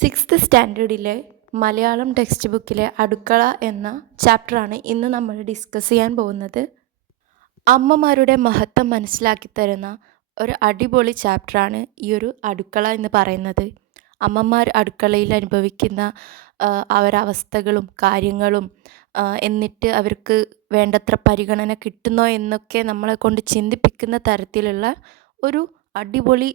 Sixth സ്റ്റാൻഡേർഡിലെ Malayalam text ബുക്കിലെ അടുക്കള എന്ന ചാപ്റ്ററാണ് ഇന്ന് നമ്മൾ ഡിസ്കസ് ചെയ്യാൻ പോകുന്നത്. അമ്മമാരുടെ മഹത്വം മനസ്സിലാക്കി തരുന്ന ഒരു അടിപൊളി ചാപ്റ്ററാണ് ഈ ഒരു അടുക്കള എന്ന് പറയുന്നത്. അമ്മമാർ അടുക്കളയിൽ അനുഭവിക്കുന്ന അവരവസ്ഥകളും കാര്യങ്ങളും എന്നിട്ട് അവർക്ക് വേണ്ടത്ര പരിഗണന കിട്ടുന്നോ എന്നൊക്കെ നമ്മളെ കൊണ്ട് ചിന്തിപ്പിക്കുന്ന തരത്തിലുള്ള ഒരു അടിപൊളി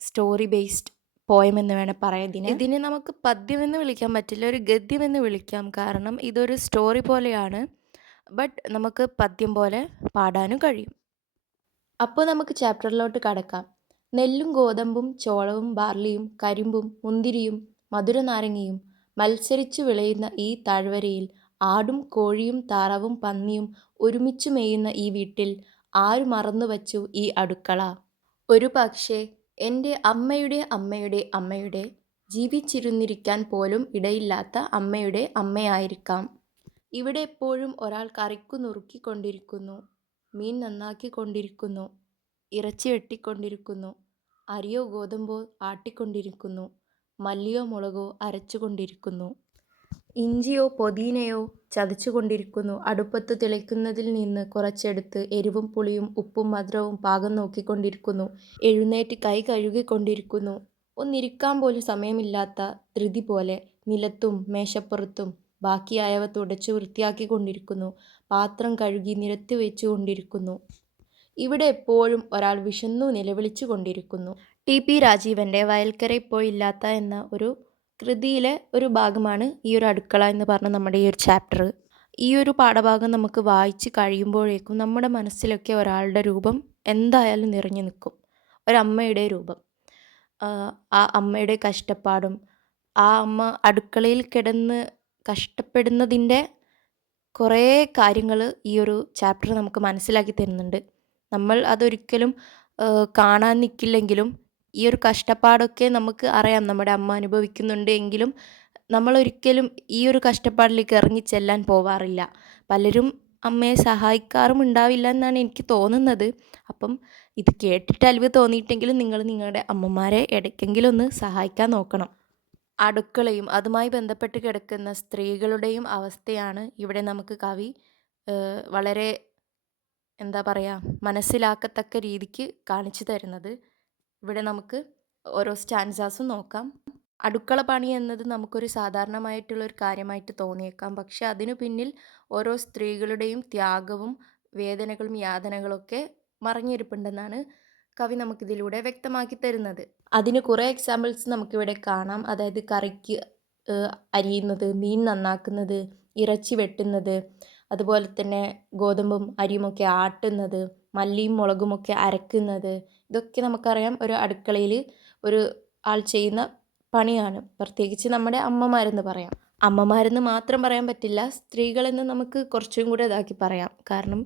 സ്റ്റോറി ബേസ്ഡ് പോയം എന്ന് വേണേൽ പറയാം ഇതിനെ. ഇതിനെ നമുക്ക് പദ്യമെന്ന് വിളിക്കാൻ പറ്റില്ല ഒരു ഗദ്യമെന്ന് വിളിക്കാം. കാരണം ഇതൊരു സ്റ്റോറി പോലെയാണ് ബട്ട് നമുക്ക് പദ്യം പോലെ പാടാനും കഴിയും. അപ്പോൾ നമുക്ക് ചാപ്റ്ററിലോട്ട് കടക്കാം. നെല്ലും ഗോതമ്പും ചോളവും ബാർലിയും കരിമ്പും മുന്തിരിയും മധുരനാരങ്ങയും മത്സരിച്ചു വിളയുന്ന ഈ താഴ്വരയിൽ ആടും കോഴിയും താറാവും പന്നിയും ഒരുമിച്ചു മേയുന്ന ഈ വീട്ടിൽ ആര് മറന്നു വച്ചു ഈ അടുക്കള? ഒരു പക്ഷേ എന്റെ അമ്മയുടെ അമ്മയുടെ അമ്മയുടെ ജീവിച്ചിരുന്നിരിക്കാൻ പോലും ഇടയില്ലാത്ത അമ്മയുടെ അമ്മയായിരിക്കാം. ഇവിടെ എപ്പോഴും ഒരാൾ കറിക്കു നുറുക്കിക്കൊണ്ടിരിക്കുന്നു മീൻ നന്നാക്കിക്കൊണ്ടിരിക്കുന്നു ഇറച്ചി വെട്ടിക്കൊണ്ടിരിക്കുന്നു അരിയോ ഗോതമ്പോ ആട്ടിക്കൊണ്ടിരിക്കുന്നു മല്ലിയോ മുളകോ അരച്ചുകൊണ്ടിരിക്കുന്നു. ഇഞ്ചിയോ പൊതീനയോ ചതച്ചുകൊണ്ടിരിക്കുന്നു. അടുപ്പത്ത് തിളയ്ക്കുന്നതിൽ നിന്ന് കുറച്ചെടുത്ത് എരിവും പുളിയും ഉപ്പും മധുരവും പാകം നോക്കിക്കൊണ്ടിരിക്കുന്നു. എഴുന്നേറ്റ് കൈ കഴുകിക്കൊണ്ടിരിക്കുന്നു. ഒന്നിരിക്കാൻ പോലും സമയമില്ലാത്ത ധൃതി പോലെ നിലത്തും മേശപ്പുറത്തും ബാക്കിയായവ തുടച്ചു വൃത്തിയാക്കിക്കൊണ്ടിരിക്കുന്നു. പാത്രം കഴുകി നിരത്തി വെച്ചുകൊണ്ടിരിക്കുന്നു. ഇവിടെ എപ്പോഴും ഒരാൾ വിശന്നു നിലവിളിച്ചു കൊണ്ടിരിക്കുന്നു ടി പി രാജീവന്റെ വയൽക്കര ഇപ്പോഴില്ലാത്ത എന്ന ഒരു കൃതിയിലെ ഒരു ഭാഗമാണ് ഈ ഒരു അടുക്കള എന്ന് പറഞ്ഞ നമ്മുടെ ഈ ഒരു ചാപ്റ്റർ ഈ ഒരു പാഠഭാഗം നമുക്ക് വായിച്ച് കഴിയുമ്പോഴേക്കും നമ്മുടെ മനസ്സിലൊക്കെ ഒരാളുടെ രൂപം എന്തായാലും നിറഞ്ഞു നിൽക്കും. ഒരമ്മയുടെ രൂപം. ആ, അമ്മയുടെ കഷ്ടപ്പാടും ആ അമ്മ അടുക്കളയിൽ കിടന്ന് കഷ്ടപ്പെടുന്നതിന്റെ കുറേ കാര്യങ്ങൾ ഈ ഒരു ചാപ്റ്റർ നമുക്ക് മനസ്സിലാക്കി തരുന്നുണ്ട്. നമ്മൾ അതൊരിക്കലും കാണാൻ നിൽക്കില്ലെങ്കിലും ഈ ഒരു കഷ്ടപ്പാടൊക്കെ നമുക്ക് അറിയാം. നമ്മുടെ അമ്മ അനുഭവിക്കുന്നുണ്ട് എങ്കിലും നമ്മളൊരിക്കലും ഈ ഒരു കഷ്ടപ്പാടിലേക്ക് ഇറങ്ങി ചെല്ലാൻ പോവാറില്ല. പലരും അമ്മയെ സഹായിക്കാറും ഉണ്ടാവില്ല എന്നാണ് എനിക്ക് തോന്നുന്നത്. അപ്പം ഇത് കേട്ടിട്ട് അലിവ് തോന്നിയിട്ടെങ്കിലും നിങ്ങൾ നിങ്ങളുടെ അമ്മമാരെ ഇടയ്ക്കെങ്കിലും ഒന്ന് സഹായിക്കാൻ നോക്കണം. അടുക്കളയും അതുമായി ബന്ധപ്പെട്ട് കിടക്കുന്ന സ്ത്രീകളുടെയും അവസ്ഥയാണ് ഇവിടെ നമുക്ക് കവി വളരെ എന്താ പറയുക മനസ്സിലാക്കത്തക്ക രീതിക്ക് കാണിച്ചു തരുന്നത്. ഇവിടെ നമുക്ക് ഓരോ സ്റ്റാൻസാസും നോക്കാം. അടുക്കള പണി എന്നത് നമുക്കൊരു സാധാരണമായിട്ടുള്ള ഒരു കാര്യമായിട്ട് തോന്നിയേക്കാം. പക്ഷെ അതിനു പിന്നിൽ ഓരോ സ്ത്രീകളുടെയും ത്യാഗവും വേദനകളും യാതനകളൊക്കെ മറഞ്ഞിരിപ്പുണ്ടെന്നാണ് കവി നമുക്കിതിലൂടെ വ്യക്തമാക്കി തരുന്നത്. അതിന് കുറേ എക്സാമ്പിൾസ് നമുക്കിവിടെ കാണാം. അതായത് കറിക്ക് അരിയുന്നത് മീൻ നന്നാക്കുന്നത് ഇറച്ചി വെട്ടുന്നത് അതുപോലെ തന്നെ ഗോതമ്പും അരിയുമൊക്കെ ആട്ടുന്നത് മല്ലിയും മുളകുമൊക്കെ അരക്കുന്നത് ഇതൊക്കെ നമുക്കറിയാം. ഒരു അടുക്കളയിൽ ഒരു ആൾ ചെയ്യുന്ന പണിയാണ്. പ്രത്യേകിച്ച് നമ്മുടെ അമ്മമാരെന്ന് പറയാം. അമ്മമാരെന്ന് മാത്രം പറയാൻ പറ്റില്ല. സ്ത്രീകളെന്ന് നമുക്ക് കുറച്ചും കൂടെ ഇതാക്കി പറയാം. കാരണം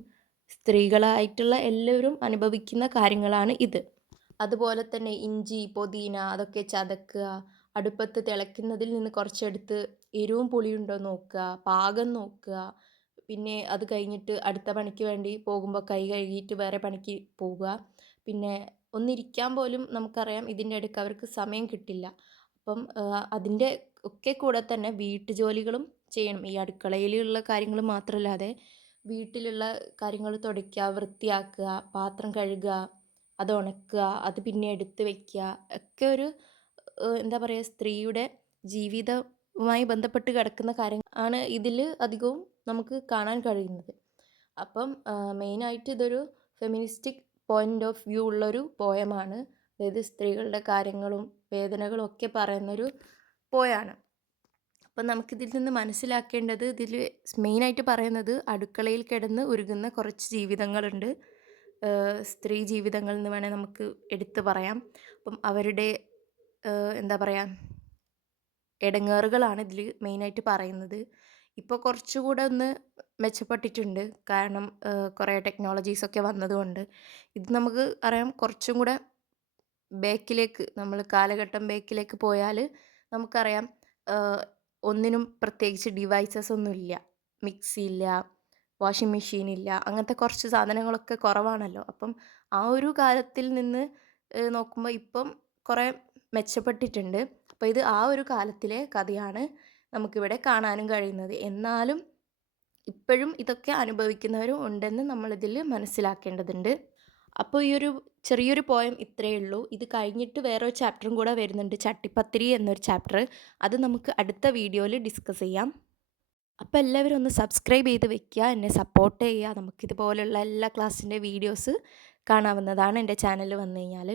സ്ത്രീകളായിട്ടുള്ള എല്ലാവരും അനുഭവിക്കുന്ന കാര്യങ്ങളാണ് ഇത്. അതുപോലെ തന്നെ ഇഞ്ചി പൊതീന അതൊക്കെ ചതക്കുക അടുപ്പത്ത് തിളയ്ക്കുന്നതിൽ നിന്ന് കുറച്ചെടുത്ത് എരിവും പുളിയുണ്ടോ നോക്കുക പാകം നോക്കുക. പിന്നെ അത് കഴിഞ്ഞിട്ട് അടുത്ത പണിക്ക് വേണ്ടി പോകുമ്പോൾ കൈ കഴുകിയിട്ട് വേറെ പണിക്ക് പോവുക. പിന്നെ ഒന്നിരിക്കാൻ പോലും നമുക്കറിയാം ഇതിന്റെ ഇടയ്ക്ക് അവർക്ക് സമയം കിട്ടില്ല. അപ്പം അതിന്റെ ഒക്കെ കൂടെ തന്നെ വീട്ടുജോലികളും ചെയ്യണം. ഈ അടുക്കളയിലുള്ള കാര്യങ്ങൾ മാത്രമല്ലാതെ വീട്ടിലുള്ള കാര്യങ്ങൾ തുടയ്ക്കുക വൃത്തിയാക്കുക പാത്രം കഴുകുക അത് ഉണക്കുക അത് പിന്നെ എടുത്ത് വയ്ക്കുക ഒക്കെ ഒരു എന്താ പറയുക സ്ത്രീയുടെ ജീവിതവുമായി ബന്ധപ്പെട്ട് കിടക്കുന്ന കാര്യങ്ങൾ ആണ് ഇതിൽ അധികവും നമുക്ക് കാണാൻ കഴിയുന്നത്. അപ്പം മെയിനായിട്ട് ഇതൊരു ഫെമിനിസ്റ്റിക് പോയിന്റ് ഓഫ് വ്യൂ ഉള്ളൊരു പോയമാണ് അതായത് സ്ത്രീകളുടെ കാര്യങ്ങളും വേദനകളും ഒക്കെ പറയുന്നൊരു പോയാണ് അപ്പം നമുക്കിതിൽ നിന്ന് മനസ്സിലാക്കേണ്ടത് ഇതിൽ മെയിനായിട്ട് പറയുന്നത് അടുക്കളയിൽ കിടന്ന് ഉരുകുന്ന കുറച്ച് ജീവിതങ്ങളുണ്ട്. സ്ത്രീ ജീവിതങ്ങൾ എന്ന് വേണേൽ നമുക്ക് എടുത്തു പറയാം. അപ്പം അവരുടെ എന്താ പറയുക ഇടങ്ങേറുകളാണ് ഇതിൽ മെയിനായിട്ട് പറയുന്നത്. ഇപ്പോൾ കുറച്ചുകൂടെ ഒന്ന് മെച്ചപ്പെട്ടിട്ടുണ്ട്. കാരണം കുറേ ടെക്നോളജീസ് ഒക്കെ വന്നതുകൊണ്ട്. ഇത് നമുക്ക് അറിയാം കുറച്ചും കൂടെ ബാക്കിലേക്ക് നമ്മൾ കാലഘട്ടം ബാക്കിലേക്ക് പോയാൽ നമുക്കറിയാം ഒന്നിനും പ്രത്യേകിച്ച് ഡിവൈസസ് ഒന്നും ഇല്ല മിക്സി ഇല്ല വാഷിംഗ് മെഷീൻ ഇല്ല അങ്ങനത്തെ കുറച്ച് സാധനങ്ങളൊക്കെ കുറവാണല്ലോ. അപ്പം ആ ഒരു കാലത്തിൽ നിന്ന് നോക്കുമ്പോൾ ഇപ്പം കുറേ മെച്ചപ്പെട്ടിട്ടുണ്ട്. അപ്പോൾ ഇത് ആ ഒരു കാലത്തിലെ കഥയാണ് നമുക്കിവിടെ കാണാനും കഴിയുന്നത്. എന്നാലും ഇപ്പോഴും ഇതൊക്കെ അനുഭവിക്കുന്നവരും ഉണ്ടെന്ന് നമ്മളിതിൽ മനസ്സിലാക്കേണ്ടതുണ്ട്. അപ്പോൾ ഈ ഒരു ചെറിയൊരു പോയം ഇത്രയേ ഉള്ളൂ. ഇത് കഴിഞ്ഞിട്ട് വേറൊരു ചാപ്റ്ററും കൂടെ വരുന്നുണ്ട്. ചട്ടിപ്പത്തിരി എന്നൊരു ചാപ്റ്റർ അത് നമുക്ക് അടുത്ത വീഡിയോയിൽ ഡിസ്കസ് ചെയ്യാം. അപ്പോൾ എല്ലാവരും ഒന്ന് സബ്സ്ക്രൈബ് ചെയ്ത് വെക്കുക. എന്നെ സപ്പോർട്ട് ചെയ്യുക. നമുക്കിതുപോലുള്ള എല്ലാ ക്ലാസ്സിന്റെ വീഡിയോസ് കാണാവുന്നതാണ് എന്റെ ചാനൽ വന്നു കഴിഞ്ഞാൽ.